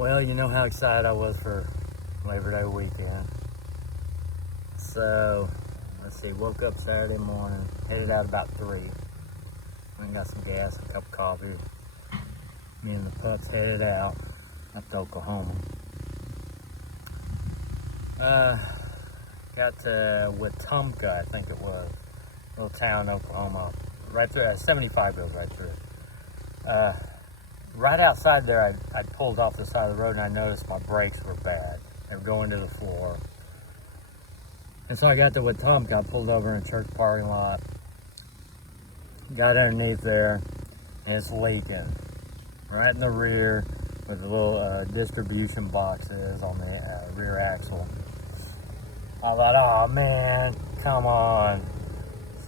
Well, you know how excited I was for Labor Day weekend. So, let's see, woke up Saturday morning, headed out about 3. Went and got some gas, a cup of coffee. Me and the pups headed out up to Oklahoma. Got to Wetumpka, I think it was. Little town, Oklahoma. Right through, 75 goes right through it. Right outside there, I pulled off the side of the road and I noticed my brakes were bad. They were going to the floor. And so I got to Wetumpka, I pulled over in a church parking lot, got underneath there, and it's leaking. Right in the rear with the little distribution boxes on the rear axle. I thought, oh man, come on.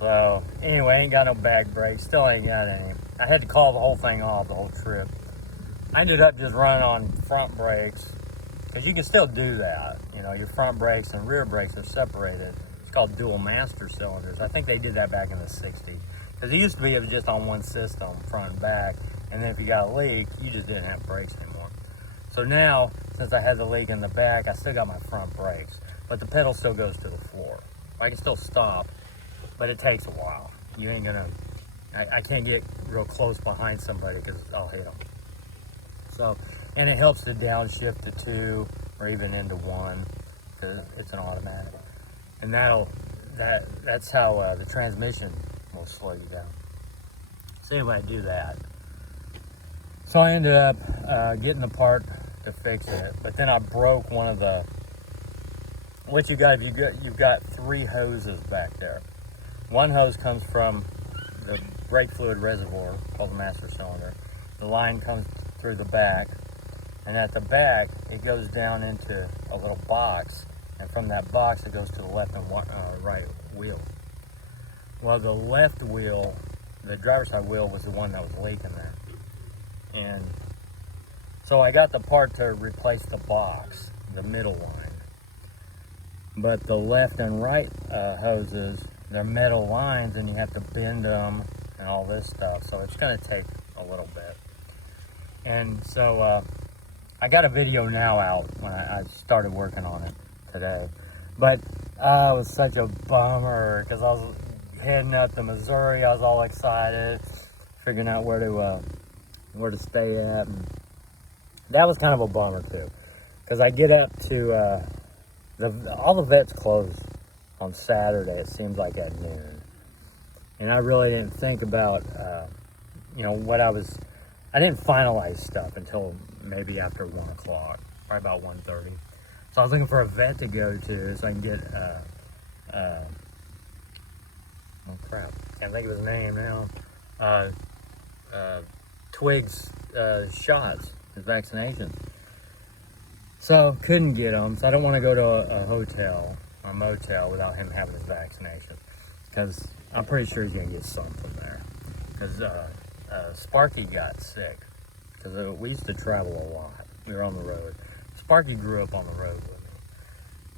So anyway, ain't got no back brakes, still ain't got any. I had to call the whole thing off, the whole trip. I ended up just running on front brakes, because you can still do that. You know, your front brakes and rear brakes are separated. It's called dual master cylinders. I think they did that back in the 60s. Because it used to be it was just on one system, front and back, and then if you got a leak, you just didn't have brakes anymore. So now, since I had the leak in the back, I still got my front brakes, but the pedal still goes to the floor. I can still stop, but it takes a while. You ain't gonna, I can't get real close behind somebody because I'll hit them. So, and it helps to downshift to 2 or even into 1 because it's an automatic. And that's how the transmission will slow you down. So anyway, I do that. So I ended up getting the part to fix it, but then I broke one of the, what you've got 3 hoses back there. One hose comes from the brake fluid reservoir called the master cylinder. The line comes through the back, and at the back it goes down into a little box, and from that box it goes to the left and right wheel. Well, the left wheel, the driver's side wheel, was the one that was leaking there, and so I got the part to replace the box, the middle line, but the left and right hoses, they're metal lines, and you have to bend them and all this stuff, so it's going to take a little bit. And so I got a video now out when I started working on it today, but it was such a bummer because I was heading up to Missouri. I was all excited, figuring out where to stay at, and that was kind of a bummer too, because I get up to all the vets closed on Saturday. It seems like at noon, and I really didn't think about what I didn't finalize stuff until maybe after 1 o'clock, probably about 1:30. So I was looking for a vet to go to so I can get, oh crap, can't think of his name now, Twig's shots, his vaccinations. So couldn't get them, so I don't want to go to a hotel or a motel without him having his vaccination, because I'm pretty sure he's going to get something there. Because Sparky got sick, because we used to travel a lot. We were on the road. Sparky grew up on the road with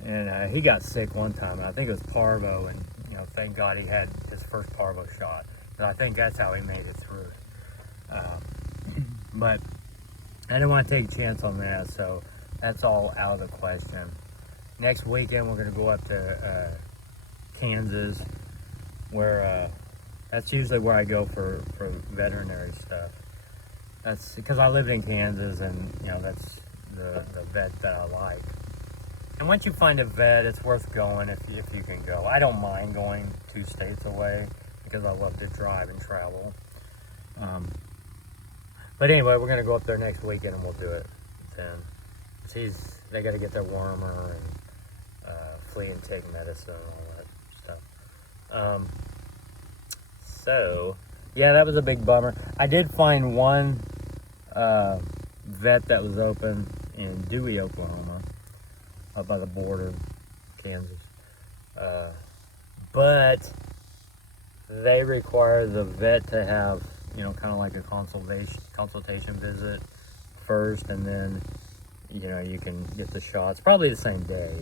me, and he got sick one time, and I think it was parvo, and thank God he had his first parvo shot, and I think that's how he made it through. But I didn't want to take a chance on that, so that's all out of the question. Next weekend we're going to go up to Kansas, where that's usually where I go for veterinary stuff. That's because I live in Kansas, and that's the vet that I like. And once you find a vet, it's worth going if you can go. I don't mind going 2 states away because I love to drive and travel. But anyway, we're gonna go up there next weekend and we'll do it then. They got to get their wormer and flea and tick medicine and all that stuff. So yeah, that was a big bummer. I did find one vet that was open in Dewey, Oklahoma, up by the border, Kansas. But they require the vet to have, kind of like a consultation visit first, and then, you can get the shots, probably the same day,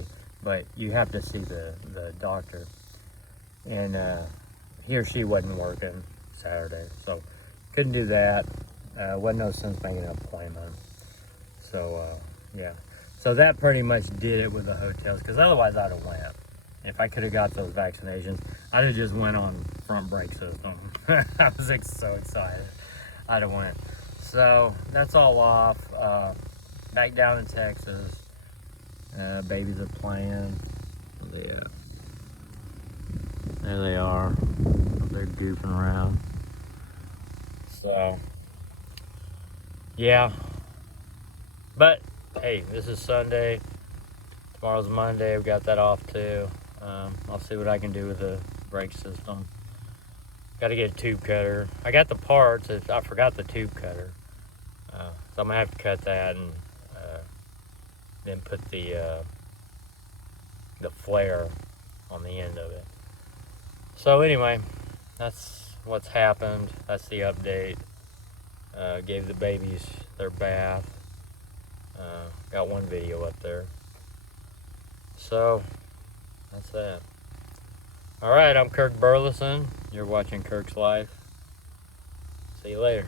but you have to see the doctor. And he or she wasn't working Saturday, so couldn't do that. Wasn't no sense making an appointment. So yeah, so that pretty much did it with the hotels, because otherwise I'd have went. If I could have got those vaccinations, I'd have just went on front brake system. I was so excited. I'd have went. So that's all off. Back down in Texas. Babies are playing. Yeah. There they are. They're goofing around. So, yeah. But, hey, this is Sunday. Tomorrow's Monday. I've got that off too. I'll see what I can do with the brake system. Got to get a tube cutter. I got the parts. I forgot the tube cutter. So I'm going to have to cut that and then put the flare on the end of it. So anyway, that's what's happened. That's the update. Gave the babies their bath. Got one video up there. So that's that. All right, I'm Kirk Burleson. You're watching Kirk's Life. See you later.